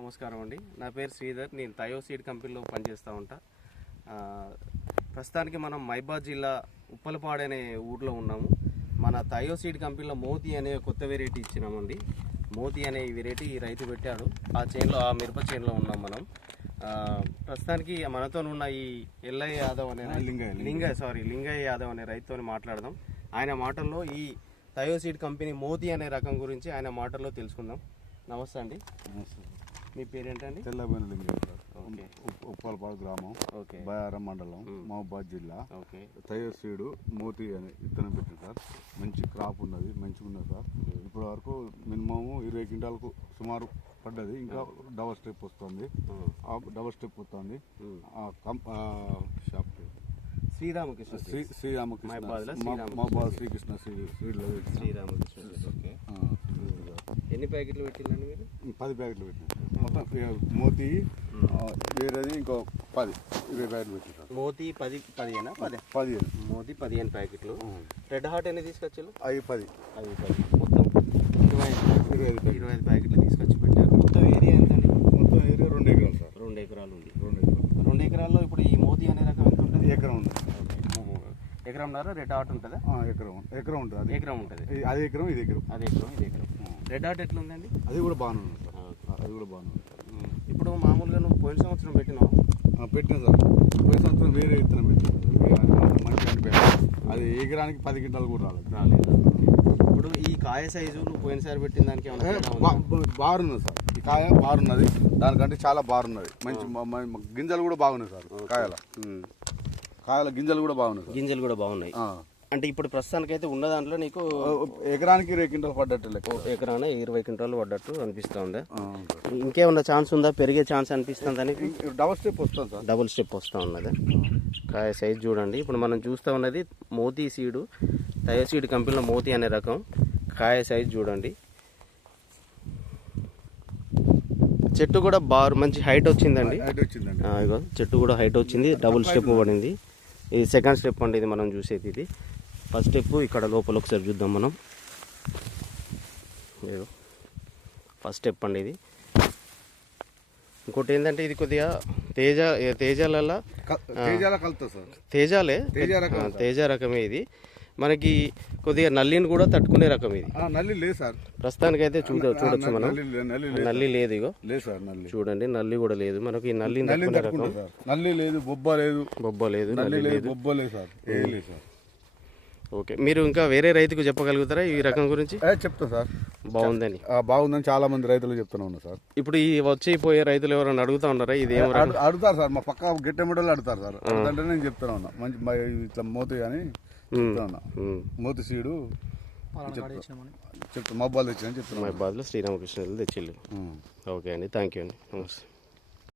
నమస్కారం అండి. నా పేరు శ్రీధర్. నేను తయో సీడ్ కంపెనీలో పనిచేస్తూ ఉంటా. ప్రస్తుతానికి మనం మైబాద్ జిల్లా ఉప్పలపాడు అనే ఊర్లో ఉన్నాము. మన తయో సీడ్ కంపెనీలో మోతి అనే కొత్త వెరైటీ ఇచ్చినామండి. మోతి అనే వెరైటీ రైతు పెట్టాడు. ఆ చేనులో ఆ మిరప చేనులో ఉన్నాం మనం. ప్రస్తుతానికి మనతో ఉన్న ఈ ఎల్లయ్య యాదవ్ అనే లింగయ్య, లింగయ్య. సారీ లింగయ్య యాదవ్ అనే రైతుతో మాట్లాడదాం. ఆయన మాటల్లో ఈ తయో సీడ్ కంపెనీ మోతి అనే రకం గురించి ఆయన మాటల్లో తెలుసుకుందాం. నమస్తే అండి. మీ పేరేంటండి? తెల్లబోయిన లింగం సార్ ఓకే. ఉప్- ఉప్పలపాడు గ్రామం ఓకే. బయారం మండలం మహబాద్ జిల్లా. ఓకే. తయసీడు మోతి అనే విత్తనం పెట్టింది సార్. మంచి క్రాప్ ఉన్నది మంచిగా ఉన్నది సార్. ఇప్పటి వరకు మినిమం ఇరవై క్వింటాలకు సుమారు పడ్డది. ఇంకా డబల్ స్టెప్ వస్తుంది. ఆ డబల్ స్టెప్ వస్తుంది. షాప్. శ్రీరామకృష్ణ శ్రీ శ్రీరామకృష్ణ మహబాద్ శ్రీకృష్ణ శ్రీలో పెట్టిన. శ్రీరామకృష్ణ ఎన్ని ప్యాకెట్లు పెట్టిందండి మీరు? పది ప్యాకెట్లు పెట్టిన. మొత్తం మోతి వేరేది ఇంకో పది ఇరవై ప్యాకెట్లు పెట్టిన సార్ మోతి పది పదిహేనా? పది. పది మోతి పదిహేను ప్యాకెట్లు. రెడ్ హార్ట్ ఎన్ని తీసుకొచ్చారు అవి పది. అది పది. మొత్తం ఇరవై. ఇరవై ఐదు ఇరవై ఐదు ప్యాకెట్లు తీసుకొచ్చి పెట్టారు. మొత్తం ఏరియా ఎంత అండి మొత్తం ఏరియా రెండు ఎకరాలు సార్. రెండు ఎకరాలు ఉంది. రెండు ఎకరాలు. రెండు ఎకరాల్లో ఇప్పుడు ఈ మోతి అనే రకం ఎంత ఉంటుంది? ఎకరం ఉంది. ఎకరంన్నర రెడ్ హార్ట్ ఉంటుందా? ఆ, ఎకరం ఎకరం ఉంటుంది అది. ఎకరం ఉంటుంది. అది ఎకరం ఇది ఎకరం. అది ఎకరం ఇది ఎకరం. రెడ్ హార్ట్ ఎట్లా ఉందండి అది కూడా బాగానే ఉంది అది కూడా బాగానే ఉంది సార్ ఉమ్. ఇప్పుడు మామూలుగా నువ్వు పోయిన సంవత్సరం పెట్టినావు? పెట్టిన సార్. పోయిన సంవత్సరం వేరే విత్తనం పెట్టిన అది మంచి అది ఎకరానికి పది క్వింటాలు కూడా రాలేదు. రాలేదు. ఇప్పుడు ఈ కాయ సైజు నువ్వు పోయినసారి పెట్టిన దానికి ఏమైనా ఏ, తేడా బా- ఉందా? బా- బారున్నది సార్. ఈ కాయ బారున్నది దానికంటే చాలా బారున్నది మంచి గింజలు కూడా బాగున్నాయి సార్ కాయల. కాయల గింజలు కూడా బాగున్నాయి గింజలు కూడా బాగున్నాయి. అంటే ఇప్పుడు ప్రస్తుతానికైతే ఉన్న దాంట్లో నీకు ఎకరానికి ఇరవై క్వింటాలు పడ్డట్టు లెక్క. ఎకరాన ఇరవై క్వింటాలు పడ్డట్టు అనిపిస్తూ ఉందా. ఇంకేమన్నా ఛాన్స్ ఉందా? పెరిగే ఛాన్స్ అనిపిస్తుందా నీకు? ఇంక డబల్ స్టెప్ వస్తుంది సార్. డబుల్ స్టెప్ వస్తూ ఉన్నది. కాయ సైజ్ చూడండి. ఇప్పుడు మనం చూస్తూ ఉన్నది మోతీ సీడు తయ సీడ్ కంపెనీలో మోతీ అనే రకం. కాయ సైజ్ చూడండి. చెట్టు కూడా బారు మంచి హైట్ వచ్చిందండి. అయితే చెట్టు కూడా హైట్ వచ్చింది. డబుల్ స్టెప్ పడింది. ఇది సెకండ్ స్టెప్ అండి ఇది మనం చూసేది ఇది. ఫస్ట్ స్టెప్ ఇక్కడ లోపల ఒకసారి చూద్దాం మనం. ఇదిగో. ఫస్ట్ స్టెప్ అండి ఇది. ఇంకోటి ఏంటంటే ఇది కొద్దిగా తేజ తేజాలలో తేజాల తేజ రకమే ఇది. మనకి కొద్దిగా నల్లిని కూడా తట్టుకునే రకం ఇది. నల్లి లేదు సార్. ప్రస్తుతానికైతే చూడ చూడొచ్చు మనం. నల్లి లేదు. లేదు ఇగో. లేదు సార్ నల్లి. చూడండి నల్లి కూడా లేదు. మనకి ఈ నల్లి నల్లి లేదు బొబ్బ లేదు. బొబ్బ లేదు నల్లి లేదు లేదు. బొబ్బ లేదు లేదు సార్. ఓకే. మీరు ఇంకా వేరే రైతుకు చెప్పగలుగుతారా ఈ రకం గురించి? ఏ చెప్తా సార్. బాగుందని. ఆ, బాగుందని చాలా మంది రైతులు చెప్తూనే ఉన్నారు సార్. ఇప్పుడు ఈ వచ్చి పోయే రైతులు ఎవరైనా అడుగుతా ఉన్నారా? ఇది అడుగుతారు సార్. మా పక్క గిట్ట మిడలు అడుగుతారు సార్. అడుగుతుంటే నేను చెప్తాను ఉన్నా. మంచి మా ఇట్లా మోతి అని చెప్తా ఉన్నా. మోతి సీడు. చెప్తా. మొబైల్ తెచ్చిన చెప్తున్నా మా బాధలో శ్రీరామకృష్ణ ఉమ్. ఓకే అండి. థ్యాంక్ యూ అండి. నమస్తే.